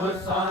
Hussain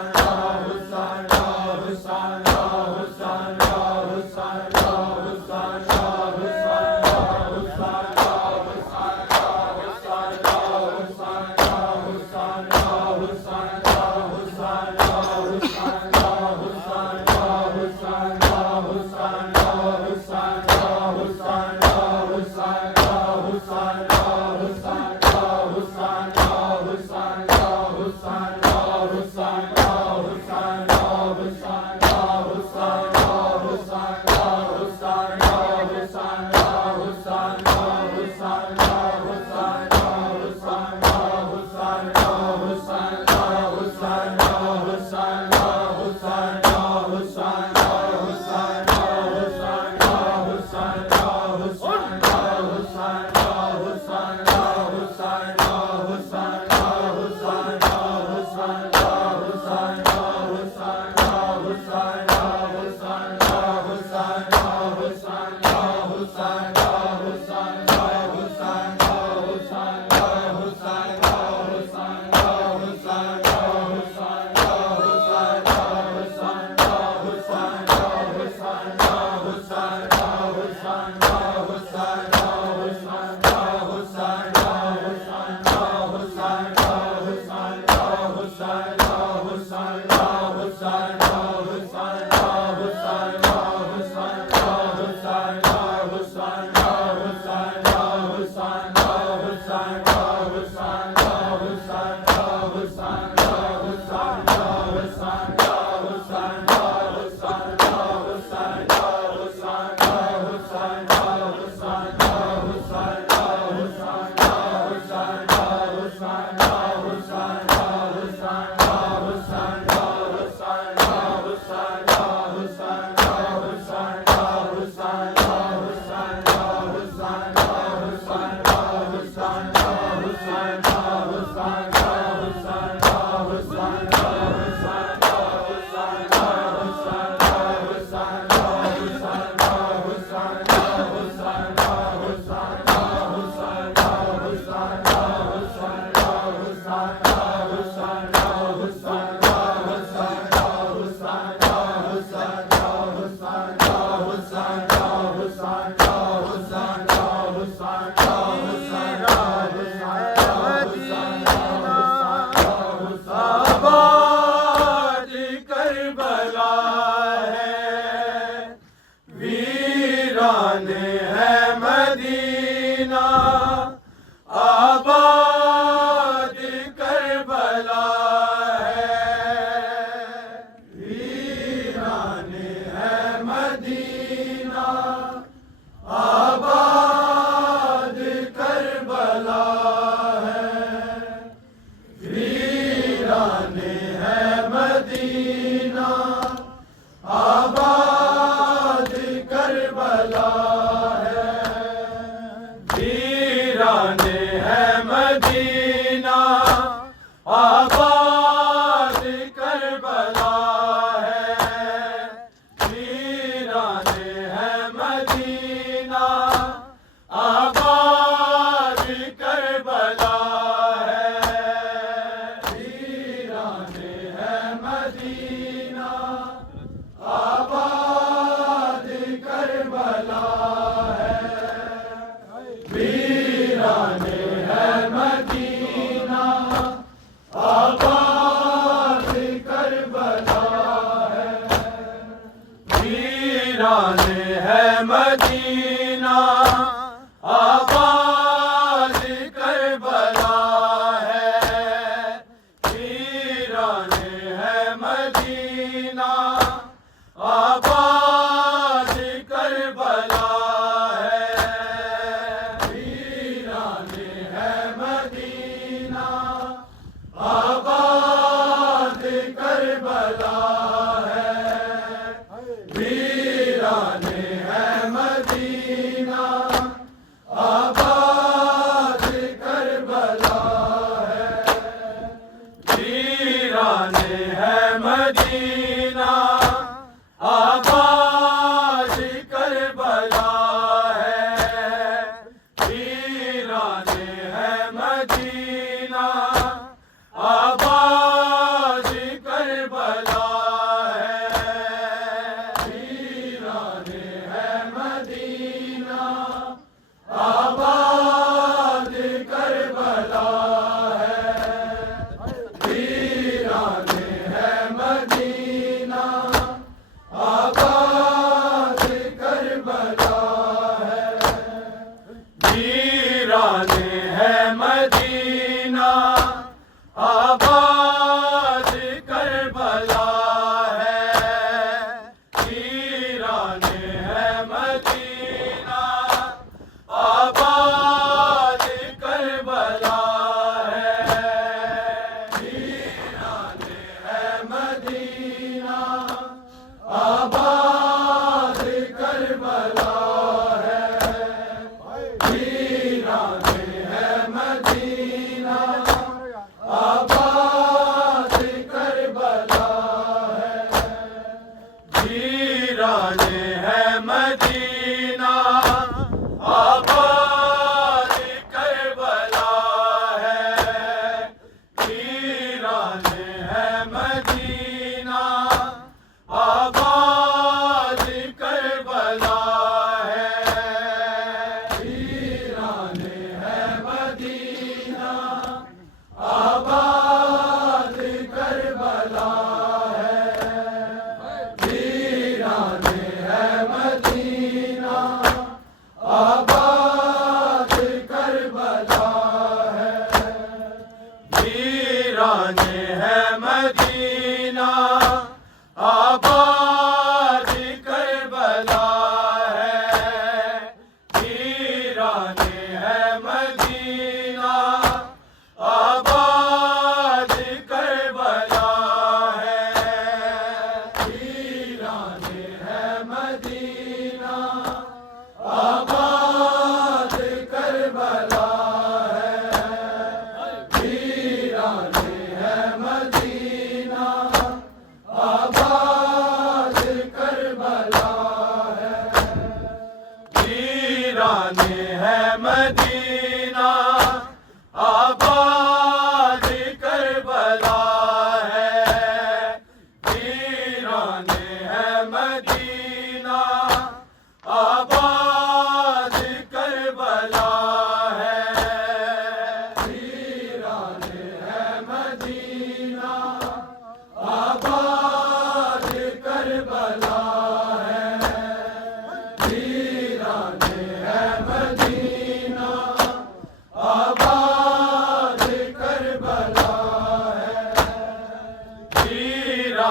Karbala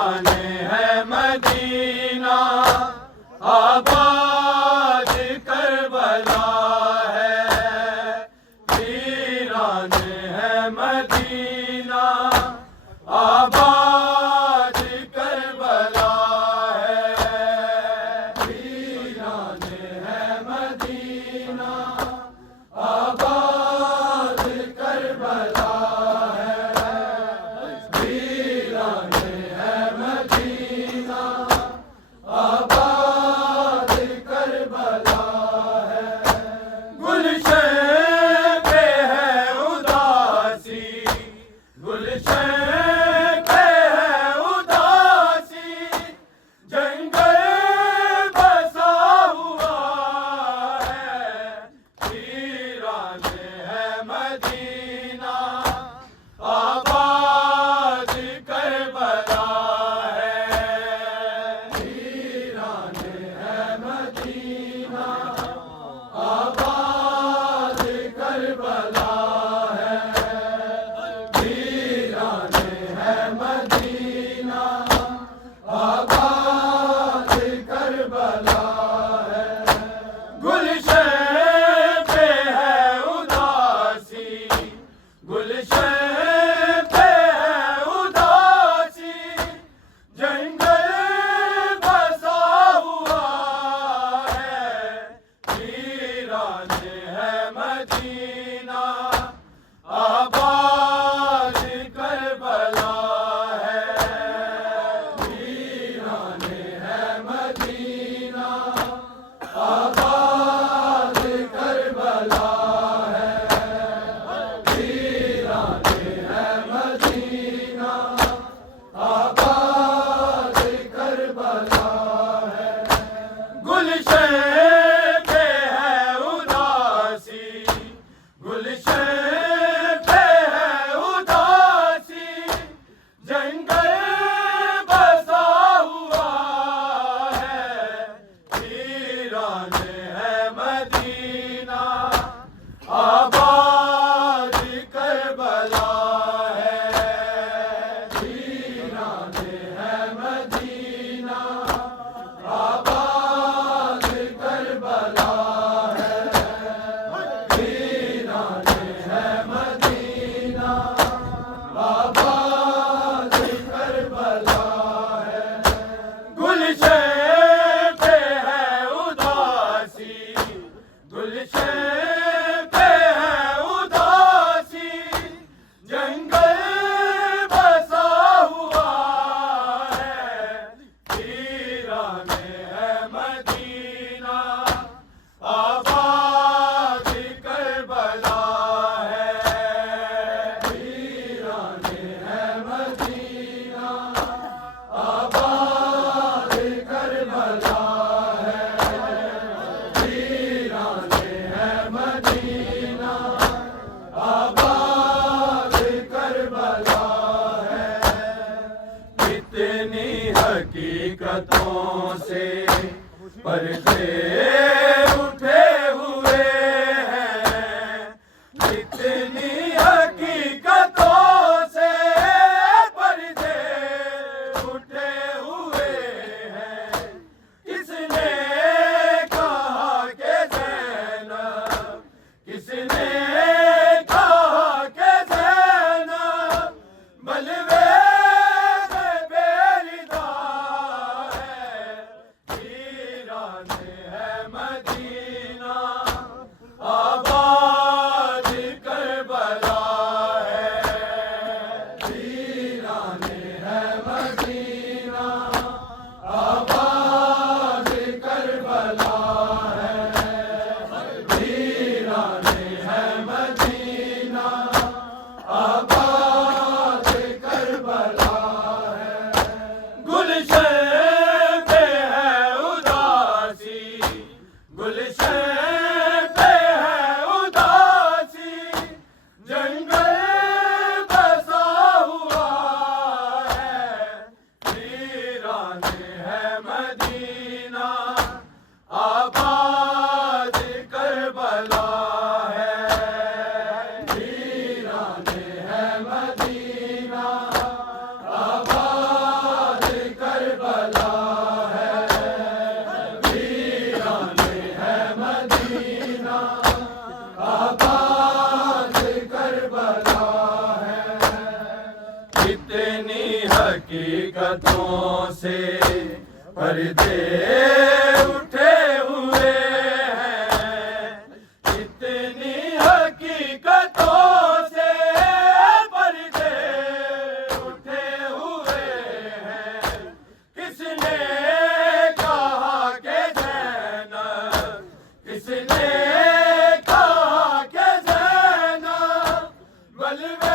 ویران ہے مدینہ آباد کربلا ہے، ویران ہے مدینہ آباد کربلا ہے، ویران ہے مدینہ آباد کربلا ہے، ویران ہے مدینہ آباد کربلا ہے، گلشن پہ ہے اداسی، گلشن پہ ہے اداسی، جنگل بسا ہوا ہے، ویران ہے مدینہ آباد کربلا ہے، ویران ہے مدینہ آباد کربلا ہے، ویران ہے مدینہ آباد کربلا ہے، گلشن پہ ہے اداسی، گلشن پہ ہے اداسی، جنگل بسا ہوا ہے، ویران ہے مدینہ آباد کربلا ہے، ویران ہے مدینہ آباد کربلا ہے، ویران ہے مدینہ آباد کربلا ہے، گلشن پہ ہے اداسی، گلشن پہ ہے اداسی، جنگل بسا ہوا ہے، ویران ہے مدینہ آباد کربلا ہے، ویران ہے مدینہ آباد کربلا ہے، ویران ہے مدینہ آباد کربلا ہے، گلشن پہ ہے اداسی، گلشن پہ ہے اداسی، جنگل بسا ہوا ہے، ویران ہے مدینہ آباد کربلا ہے، ویران ہے مدینہ آباد کربلا ہے، ویران ہے مدینہ آباد کربلا ہے، کتنی حقیقتوں سے پردے اٹھے ہوئے ہیں، کتنی حقیقتوں سے پردے اٹھے ہوئے ہیں، کس نے کہا کہ زینب، کس نے کہا کہ زینب بلوے میں بیردہ ہے، ویران ہے مدینہ آباد کربلا ہے، ویران ہے مدینہ آباد کربلا ہے، ویران ہے مدینہ آباد کربلا ہے، گلشن پہ ہے اداسی، گلشن پہ ہے اداسی، جنگل بسا ہوا ہے، ویران ہے مدینہ آباد کربلا ہے، ویران ہے مدینہ آباد حقیقتوں سے پردے اٹھے ہوئے ہیں، اتنی حقیقتوں سے پردے اٹھے ہوئے ہیں۔ کس نے کہا کہ زینب، کس نے کہا کہ زینب بلوے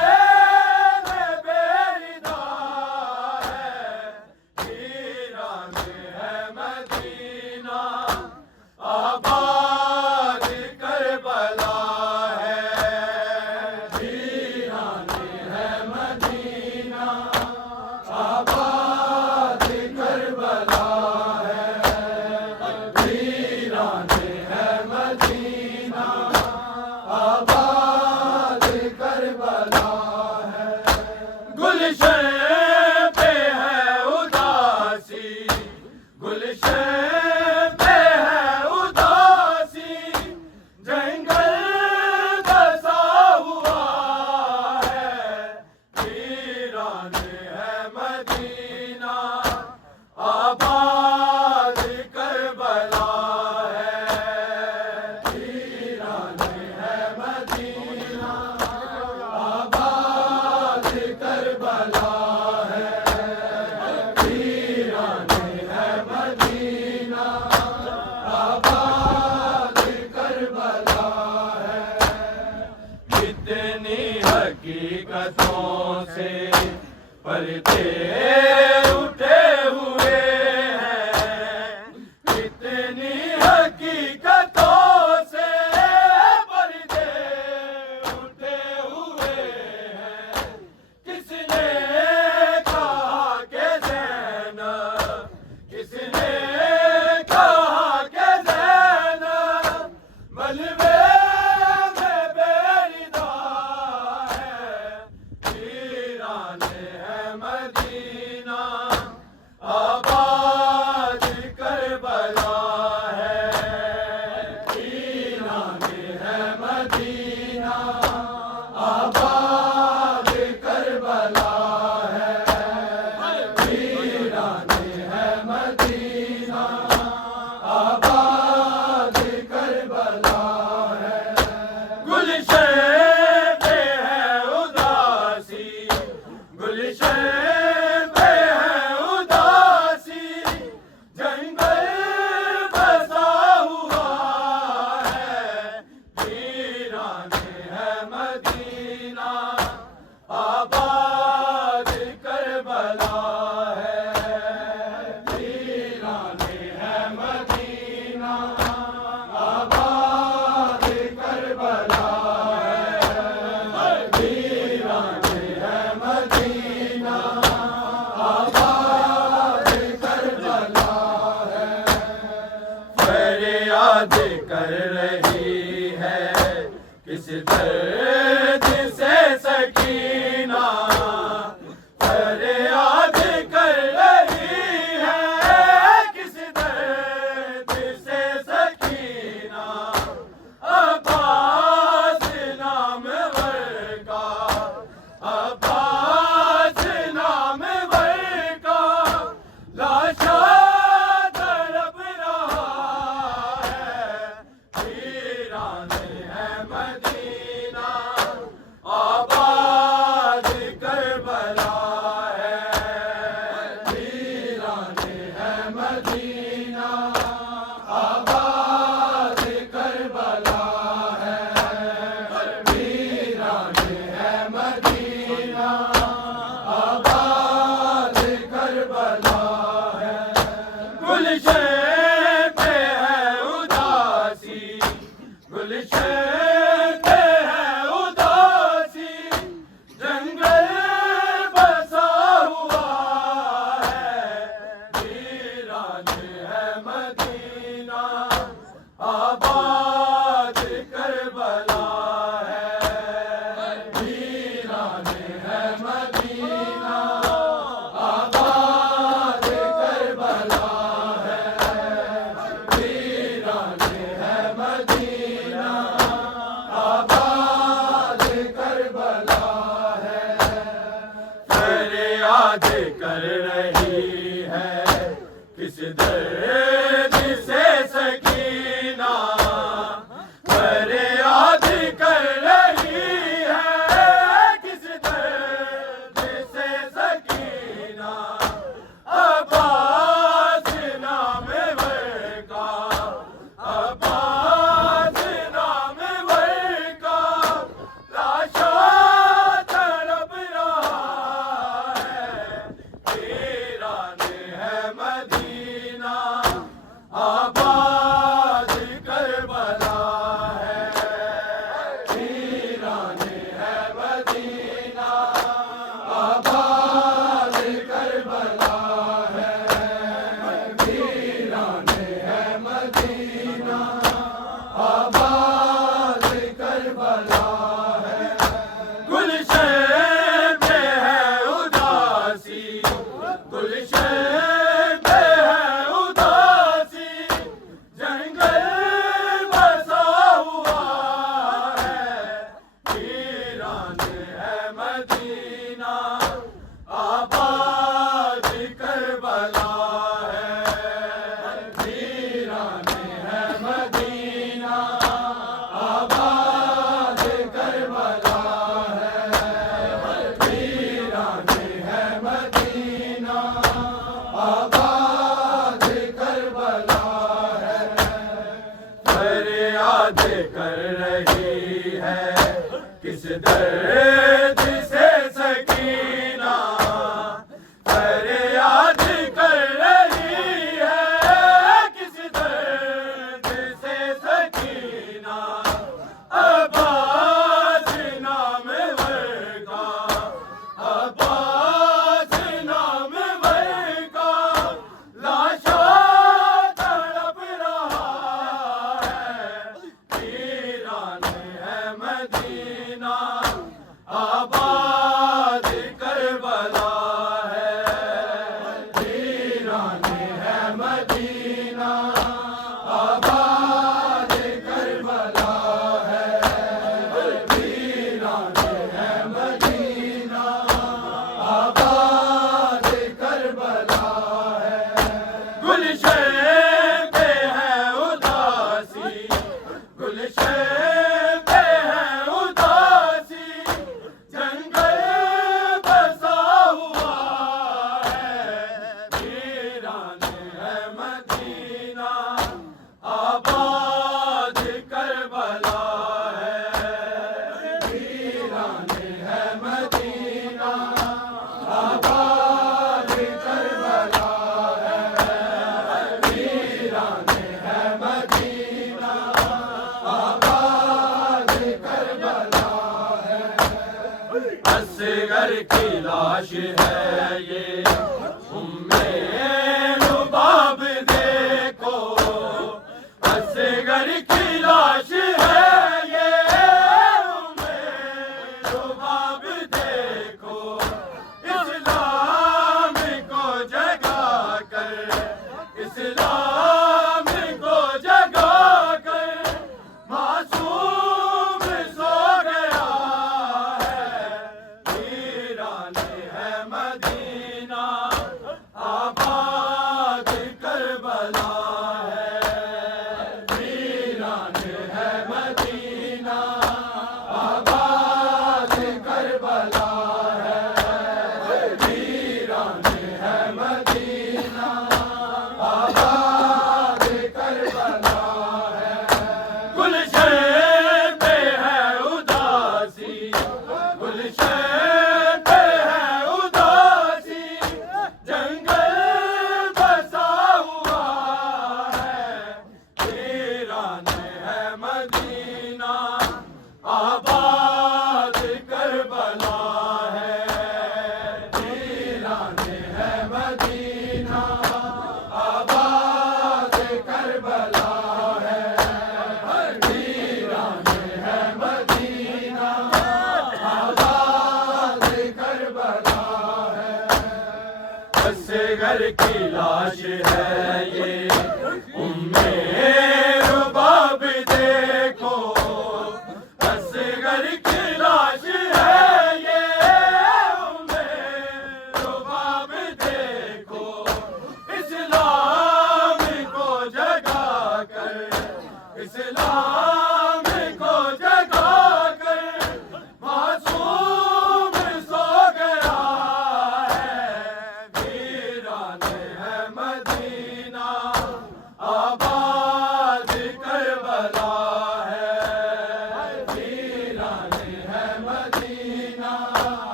حقیقتوں سے پردے اٹھے ہوئے ہیں، اتنی حقیقتوں سے پردے اٹھے ہوئے ہیں۔ کس نے کہا کہ زینب، کس نے کہا کہ زینب بلوے کر رہی ہے کس درد سے سکینہ، فریاد کر رہی ہے کس درد سے سکینہ۔ عباس نامور کا، عباس نامور کا لاشا درد سے سکینہ فریاد کر رہی ہے، کس درد سے سکینہ عباس نامور کا، عباس نامور کا لاشا تڑپ رہا ہے، ویران ہے مدینہ آباد کربلا ہے، ویران ہے مدینہ آباد کربلا ہے، ویران ہے مدینہ آباد کربلا ہے، گلشن میں ہے اداسی، گلشن میں ہے اداسی، جنگل بسا ہوا ہے، ویران ہے مدینہ آباد کربلا ہے، ویران ہے مدینہ آباد کربلا ہے، ویران ہے مدینہ آباد کربلا ہے، فریاد کر رہی ہے کس درد سے سکینہ، فریاد کر رہی ہے کس درد سے سکینہ عباس نامور کا، عباس نامور کا لاشا تڑپ رہا ہے، ویران ہے مدینہ آباد کربلا ہے، ویران ہے مدینہ آباد کربلا ہے، ویران ہے مدینہ آباد کربلا ہے، گلشن پہ ہے اداسی، گلشن پہ ہے اداسی، جنگل بسا ہوا ہے، ویران ہے مدینہ آباد کربلا ہے، ویران ہے مدینہ آباد کربلا ہے، ویران ہے مدینہ آباد کربلا ہے، اصغر کی لاش ہے یہ لباب دیکھو، اصغر کی لاش ہے یہ لباب دیکھو، اسلام کو جگا کر، اسلام کو جگا کر معصوم سو گیا ہے، ویران ہے مدینہ آباد کربلا ہے، ویران ہے مدینہ آباد کربلا ہے، ویران ہے مدینہ آباد کربلا ہے، گلشن پہ ہے اداسی، گلشن پہ ہے اداسی، جنگل بسا ہوا ہے، ویران ہے مدینہ آباد کربلا ہے، ویران ہے مدینہ آباد کربلا ہے، ویران ہے مدینہ آباد کربلا ہے، اصغر کی لاش ہے یہ رباب دیکھو، اصغر کی لاش ہے یہ رباب دیکھو، اسلام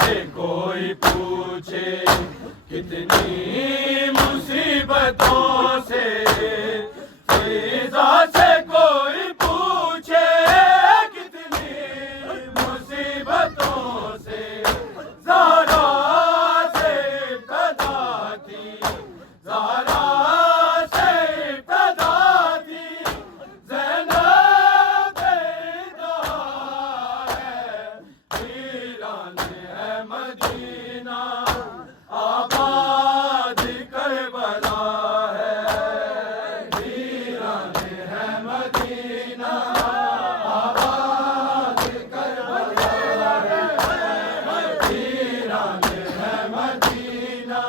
سے کوئی پوچھے کتنی مصیبتوں سے، فضا سے کوئی پوچھے کتنی مصیبتوں سے، زہرا سے ابتدا تھی، زہرا سے ابتدا تھی، زینب انتہا ہے، ویران ہے مدینہ، آباد کربلا ہے، ویران ہے مدینہ، آباد کربلا ہے، ویران ہے مدینہ،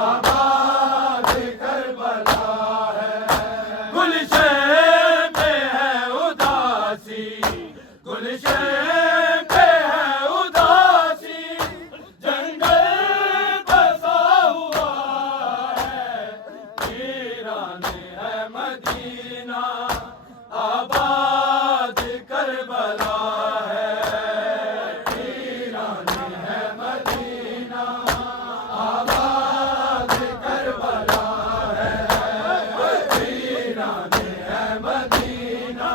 آباد کربلا ہے، گلشن پہ ہے اداسی، گلشن پہ ہے اداسی، جنگل بسا ہوا ہے، ویران ہے مدینہ، آباد کربلا ہے، ویران ہے مدینہ، آباد کربلا ہے، ویران ہے مدینہ،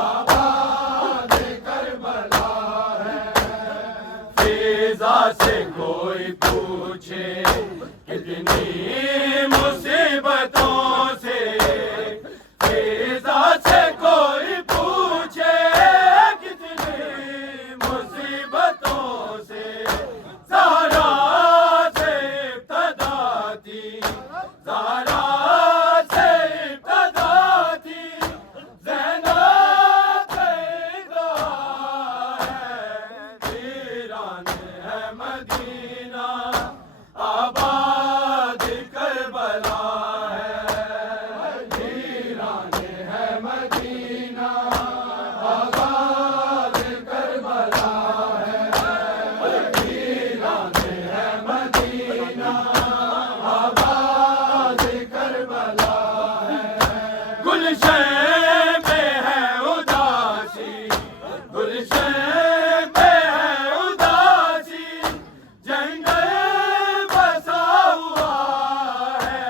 آباد کربلا ہے، فضا سے کوئی پوچھے کتنی مصیبتوں سے، فضا سے کوئی پوچھے کتنی مصیبتوں سے، زہرا سے ابتدا تھی، زہرا سے ابتدا تھی، زینب انتہا ہے، ویران ہے مدینہ، آباد کربلا ہے، ویران ہے مدینہ، آباد کربلا ہے، ویران ہے مدینہ، آباد کربلا ہے، گلشن پہ ہے اداسی، گلشن پہ ہے اداسی، جنگل بسا ہوا ہے،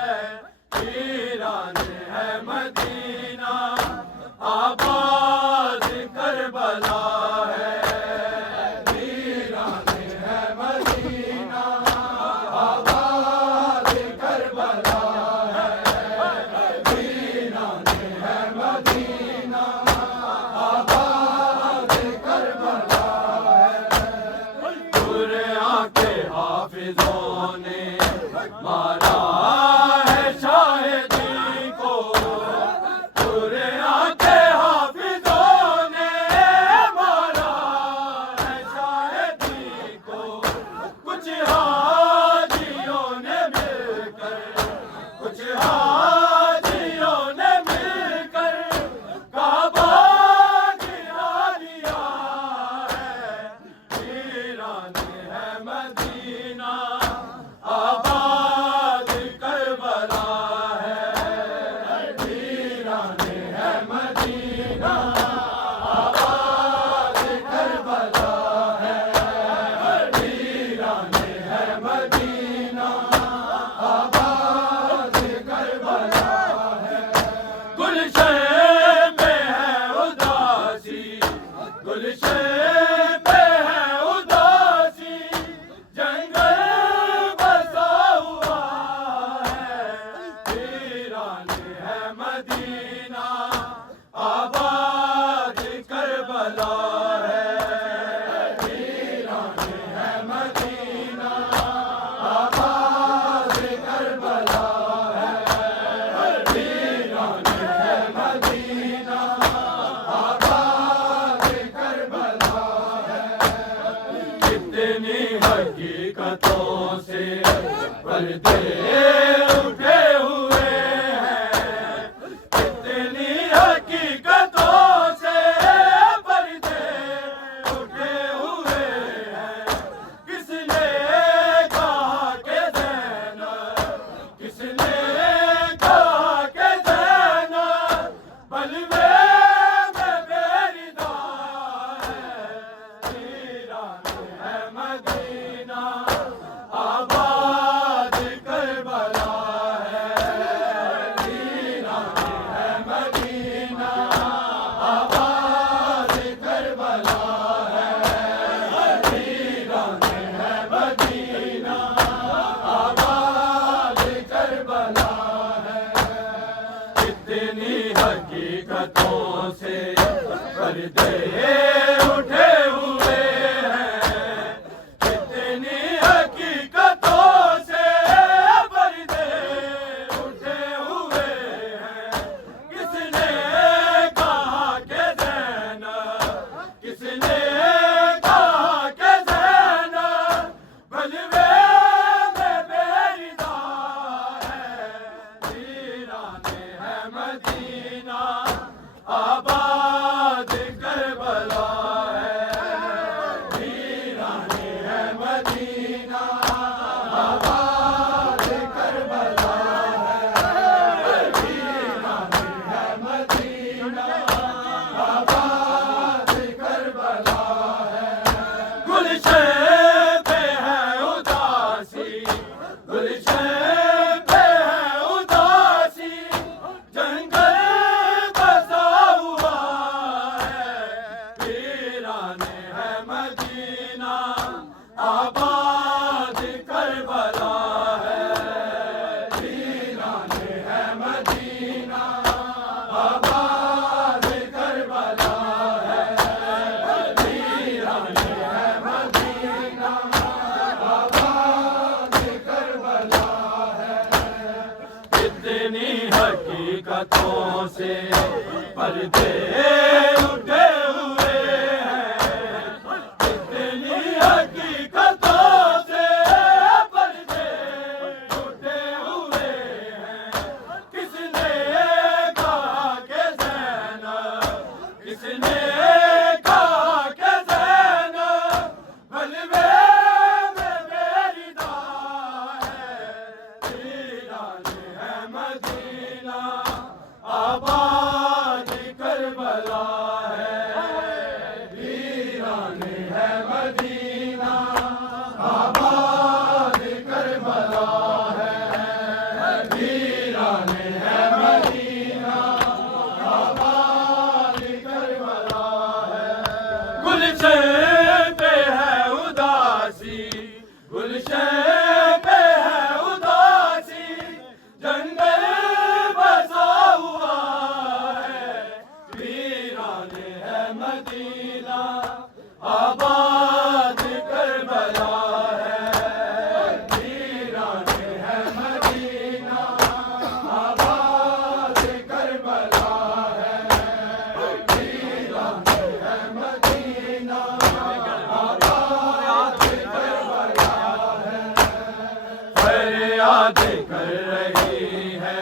ویران ہے مدینہ، آباد کربلا ہے، ویران ہے مدینہ، آباد کربلا ہے، ویران ہے مدینہ، آباد کربلا ہے، قرآن کے حافظوں نے مارا ہے شاہدی کو، قرآن کے حافظوں نے مارا ہے شاہدی کو، کچھ حاجیوں نے مل کر، کچھ حاجیوں نے مل کر کعبہ گرا دیا ہے، ویران ہے مدینہ، آباد کربلا ہے، ویران ہے مدینہ، آباد کربلا ہے، ویران ہے مدینہ، آباد کربلا ہے، گلشن پہ ہے اداسی، گلشن پہ ہے اداسی، جنگل بسا ہوا ہے، ویران ہے مدینہ، آباد کربلا ہے، ویران ہے مدینہ، آباد کربلا ہے، ویران ہے مدینہ، آباد کربلا ہے، کتنی حقیقتوں سے پردے اٹھے ہوئے ہیں، کتنی حقیقتوں سے پردے اٹھے ہوئے ہیں، کس نے کہا کہ زینب، کس نے کہا کہ زینب بلوے میں بیردار ہے، ویران ہے اٹھے ہوئے ہیں، کتنی حقیقتوں سے پردے اٹھے ہوئے ہیں۔ کس نے کہا کہ زینب، کس نے کہا کہ زینب بلوے میں بیریدا ہے، ویران ہے مدینہ آباد کربلا ہے، ویران ہے مدینہ آباد کربلا ہے، ویران ہے مدینہ آباد کربلا ہے۔ گلشن پہ ہے اداسی، گلشن پہ ہے اداسی، جنگل بسا ہوا ہے، ویران ہے مدینہ آباد کربلا ہے، ویران ہے مدینہ آباد کربلا ہے، ویران ہے مدینہ آباد کربلا ہے۔ کتنی حقیقتوں سے پردے اٹھے ہوئے ہیں، کتنی حقیقتوں سے پردے اٹھے ہوئے ہیں۔ کس نے کہا کہ زینب، کس نے کہا کہ زینب بلوے میں بیریدا ہے، ویران ہے مدینہ آباد کربلا ہے، ویران ہے مدینہ آباد کربلا ہے، ویران ہے مدینہ آباد کربلا ہے۔ گلشن پہ ہے اداسی، گلشن پہ ہے اداسی، جنگل بسا ہوا ہے، ویران ہے مدینہ آباد کربلا ہے، ویران ہے مدینہ آباد کربلا ہے، ویران ہے مدینہ آباد کربلا ہے۔ فریاد کر رہی ہے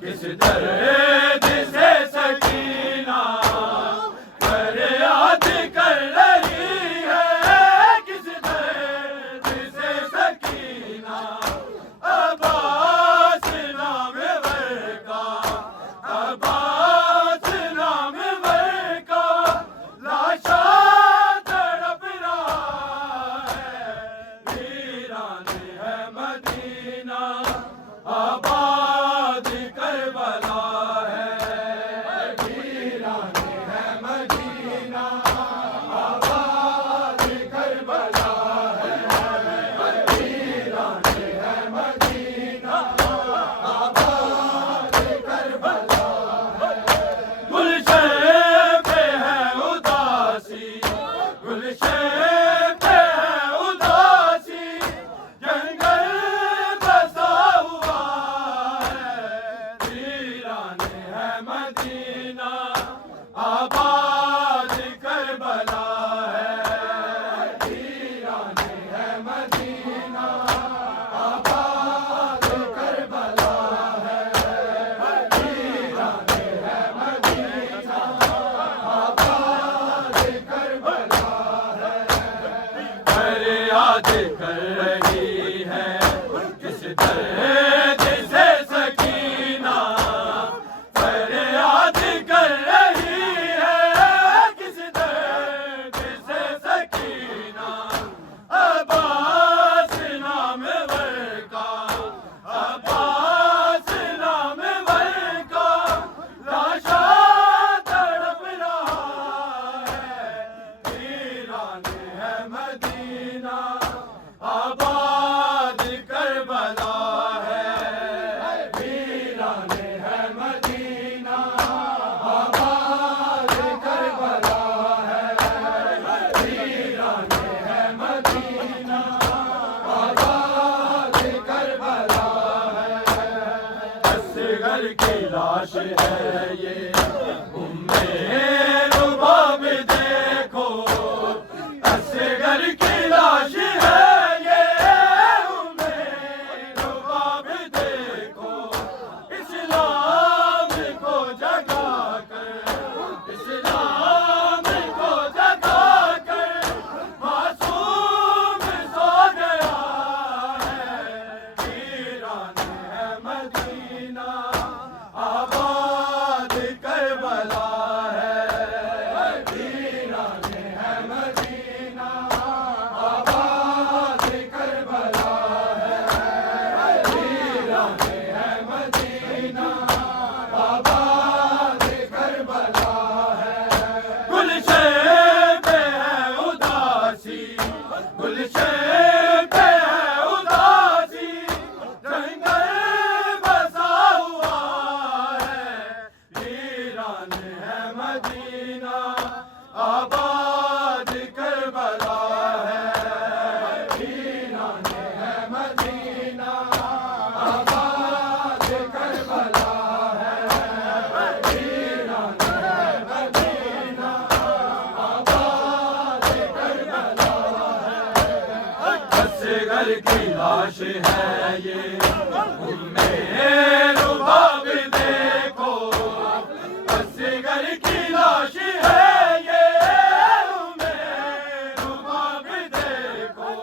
کس درد سے سکینہ، فریاد کر رہی ہے کس درد سے سکینہ، عباس نام ورکا، عباس نام ورکا لاشا تڑپ رہا ہے، ویران ہے مدینہ آباد کربلا ہے، ویران ہے مدینہ آباد کربلا ہے، ویران ہے مدینہ آباد کربلا ہے۔ گلشن پہ ہے اداسی، گلشن پہ ہے اداسی، جنگل بسا ہوا ہے، ویران ہے مدینہ آباد کربلا ہے، ویران ہے مدینہ آباد کربلا ہے، ویران ہے مدینہ آباد کربلا ہے۔ فریاد کر رہی ہے کس درد سے سکینہ، فریاد کر رہی ہے کس درد سے سکینہ، عباس نام ورکا، عباس نام ورکا لاشا تڑپ رہا ہے، ویران ہے مدینہ جنگل کی لاش ہے یہ رباب دیکھو اصغر کی لاش ہے یہ رباب دیکھو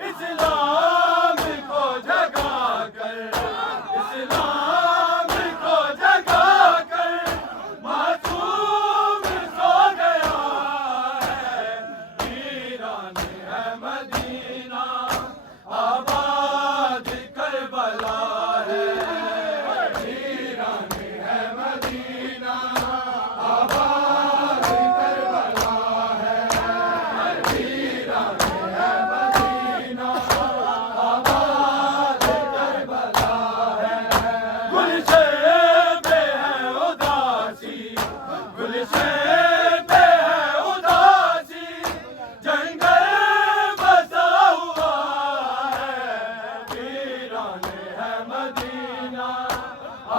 اسلام کو جگا کر اسلام کو جگا کر معصوم سو گیا ہے ویران ہے مدینہ آباد کربلا ہے ویران ہے مدینہ آباد کربلا ہے ویران ہے مدینہ آباد کربلا ہے گلشن پہ ہے اداسی گلشن پہ ہے اداسی جنگل بسا ہوا ہے ویران ہے مدینہ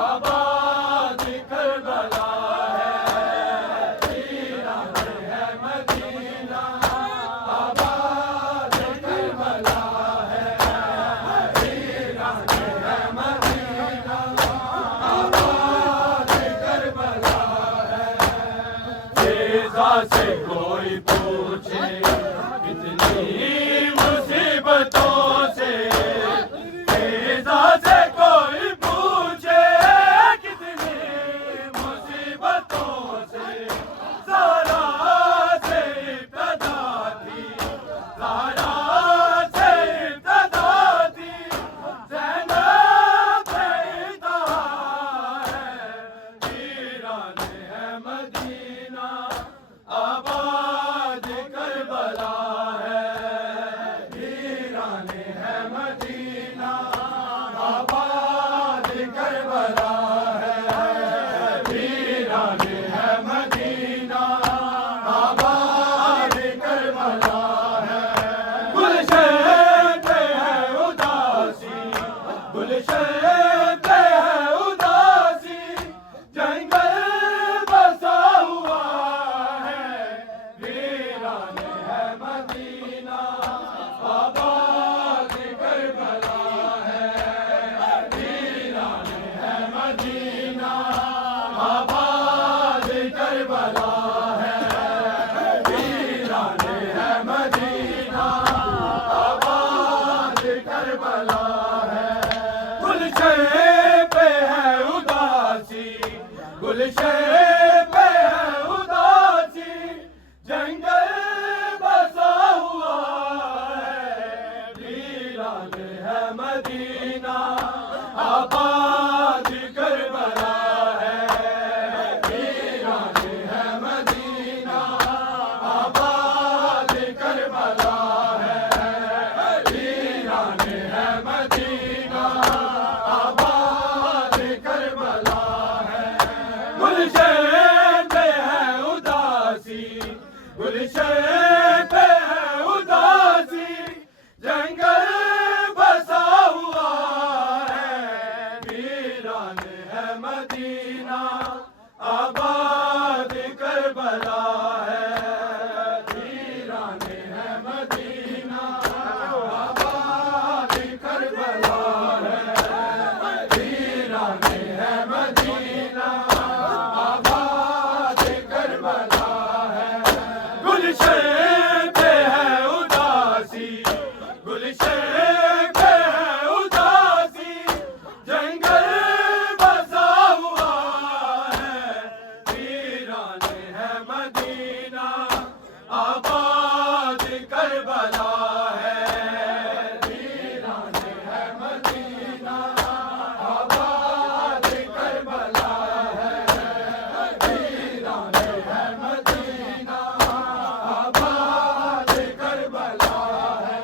آباد کربلا ہے ویران ہے مدینہ آباد کربلا ہے ویران ہے مدینہ آباد کربلا ہے فضا سے کوئی پوچھے کتنی مصیبتوں سے فضا سے کوئی پوچھے کتنی مصیبتوں سے سارا سے ابتدا تھی سارا سے ابتدا تھی زینب سے انتہا ہے ویران ہے مدینہ آباد کربلا ہے ویران ہے مدینہ آباد کربلا ہے ویران ہے مدینہ آباد کربلا ہے گلشن پہ ہے اداسی گلشن پہ ہے اداسی جنگل بسا ہوا ہے ویران ہے مدینہ آباد کربلا ہے ویران ہے مدینہ آباد کربلا ہے ویران ہے مدینہ آباد کربلا ہے گلشن پہ ہے اداسی گلشن پہ ہے اداسی جنگل بسا ہوا ہے ویران ہے مدینہ آباد کربلا ہے ویران ہے مدینہ آباد کربلا ہے ویران ہے مدینہ آباد کربلا ہے گلشن پہ ہے اداسی گلشن پہ ہے اداسی جنگل بسا ہوا ہے ویران ہے مدینہ آباد کربلا ہے ویران ہے مدینہ آباد کربلا ہے ویران ہے مدینہ آباد کربلا ہے گلشن پہ ہے اداسی گلشن پہ ہے اداسی جنگل بسا ہوا ہے ویران ہے مدینہ آباد کربلا ہے ویران ہے مدینہ آباد کربلا ہے ویران ہے مدینہ آباد کربلا ہے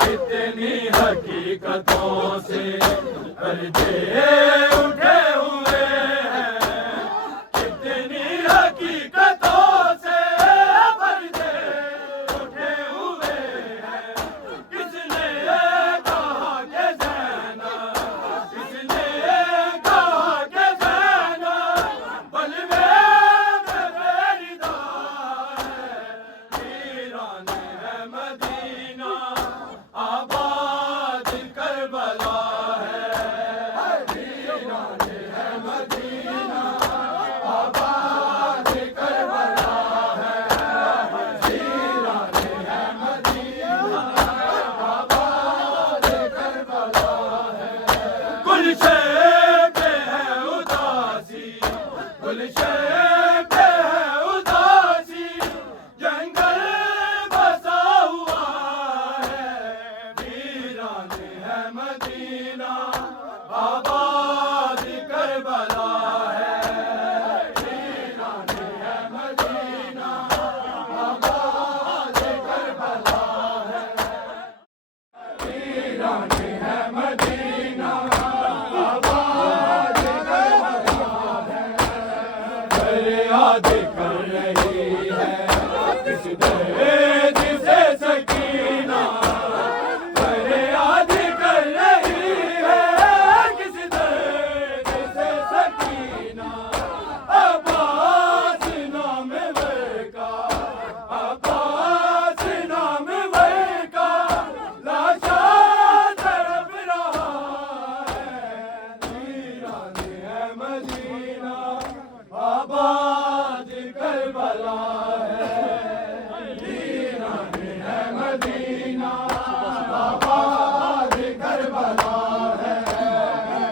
کتنی حقیقتوں سے پردے اٹھے ہوئے ہیں کتنی حقیقتوں سے پردے اٹھے ہوئے ہیں کس نے کہا کہ زینب کس نے کہا کہ زینب بلوے میں میری دار ہے ویران ہے مدینہ آباد درد سے سکینہ فریاد کر رہی ہے، کس درد سے سکینہ عباس نام ور کا، عباس نام ور کا لاشا تڑپ رہا ہے، ویران ہے مدینہ آباد کربلا ہے، ویران ہے مدینہ آباد کربلا ہے،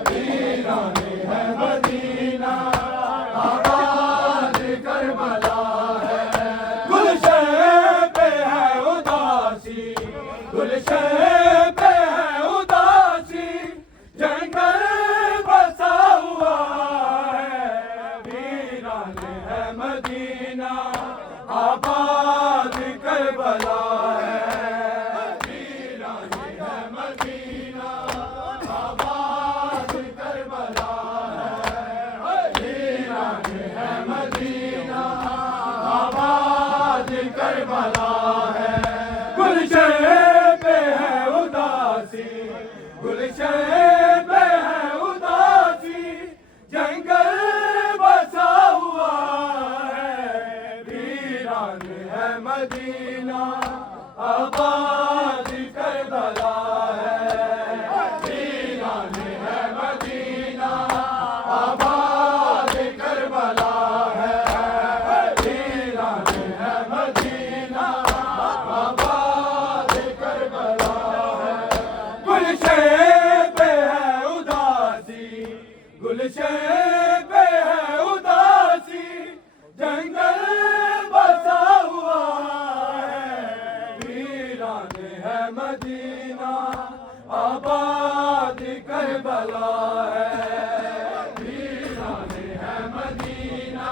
ویران ہے مدینہ آباد کربلا ہے، گلشن پہ ہے اداسی، گلشن پہ ہے اداسی، جنگل بسا ہوا ہے، ویران ہے مدینہ آباد کربلا ہے، ویران ہے مدینہ آباد کربلا ہے، ویران ہے مدینہ آباد کربلا ہے، گلشن پہ ہے اداسی، گلشن پہ ہے اداسی، جنگل بسا ہوا ہے، ویران ہے مدینہ آباد کربلا ہے، ویران ہے مدینہ آباد کربلا ہے، ویران ہے مدینہ آباد کربلا ہے، گلشن پہ ہے اداسی، گلشن پہ ہے اداسی، جنگل بسا ہوا ہے، ویران ہے مدینہ آباد کربلا ہے، ویران ہے مدینہ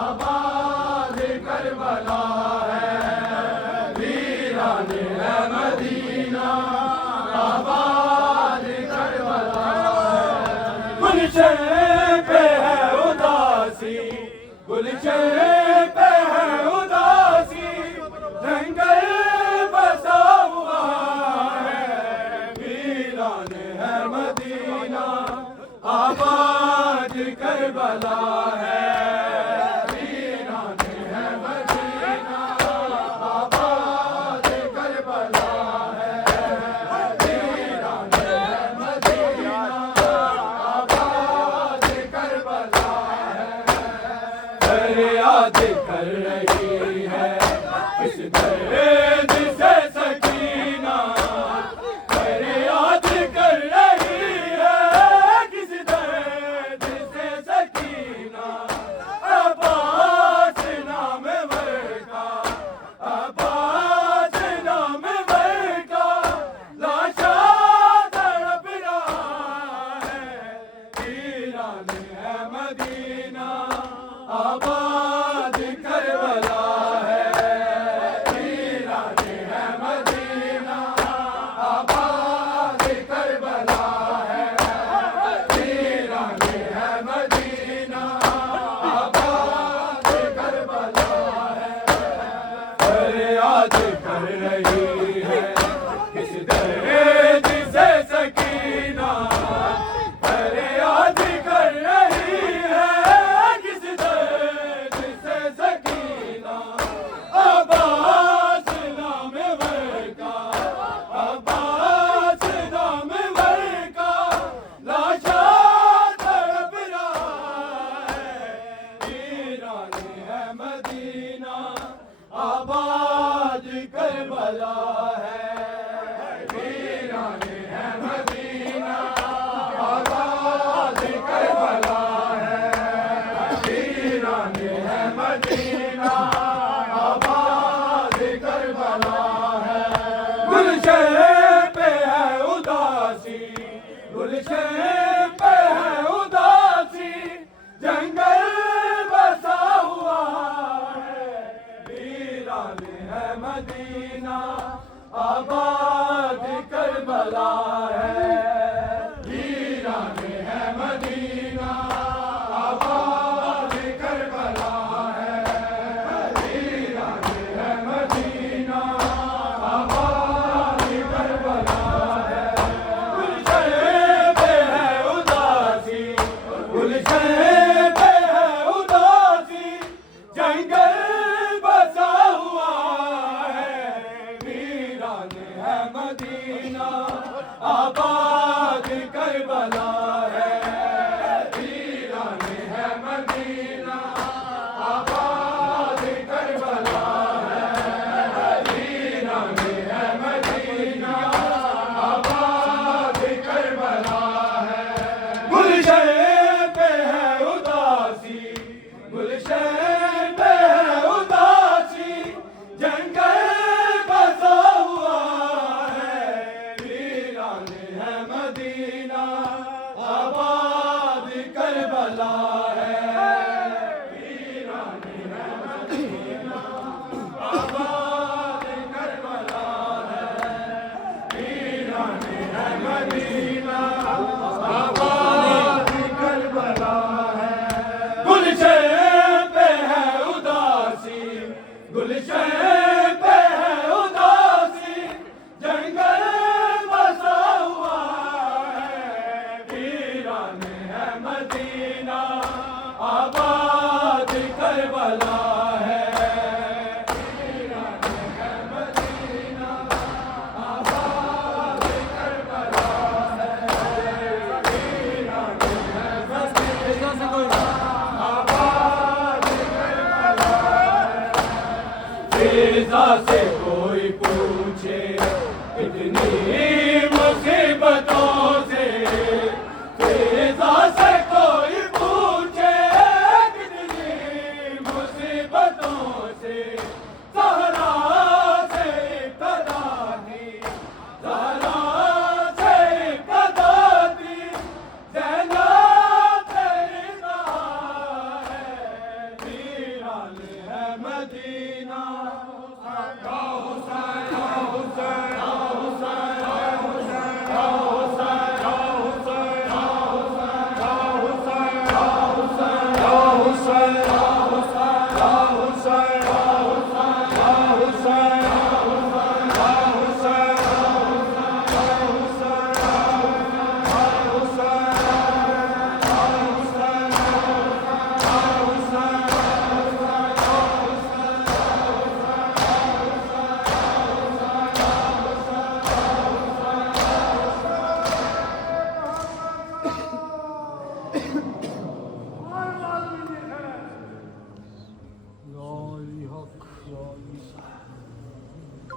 آباد کربلا ہے، ویران ہے مدینہ آباد کربلا ہے، گلشن پہ ہے اداسی، گلشن پہ ہے اداسی، جنگل بسا ہوا ہے، ویران ہے مدینہ آباد کربلا ہے، ویران ہے مدینہ آباد کربلا ہے، ویران ہے مدینہ آباد کربلا ہے، فریاد کر رہی ہے اس درد سے سکینہ، فریاد کر رہی ہے کس درد سے سکینہ، عباس نام ور کا، عباس نام ور کا لاشا تڑپ رہا ہے، ویران ہے مدینہ آباد کربلا ہے، ویران ہے مدینہ آباد کربلا ہے، ویران ہے مدینہ آباد کربلا ہے، فریاد کر رہی ہے کس درد سے سکینہ، فریاد کر رہی ہے کس درد سے سکینہ، عباس نام ور کا، عباس نام ور کا لاشا تڑپ رہا ہے، ویران ہے مدینہ آباد کربلا ہے، ویران ہے مدینہ آباد کربلا ہے، ویران ہے مدینہ آباد کربلا ہے، گلشن پہ ہے اداسی، گلشن پہ ہے اداسی، جنگل بسا ہوا ہے، ویران ہے مدینہ آباد کربلا ہے، ویران ہے مدینہ آباد کربلا ہے، ویران ہے مدینہ جنگل بسا ہوا ہے، ویران ہے مدینہ، آباد کربلا ہے، ویران ہے مدینہ، آباد کربلا ہے، ویران ہے مدینہ، آباد کربلا ہے۔ گلشن پہ ہے اداسی، گلشن پہ ہے اداسی، جنگل بسا ہوا ہے، ویران ہے مدینہ، آباد کربلا ہے، ویران ہے مدینہ، آباد کربلا ہے، ویران ہے مدینہ، آباد کربلا ہے۔ فضا سے کوئی پوچھ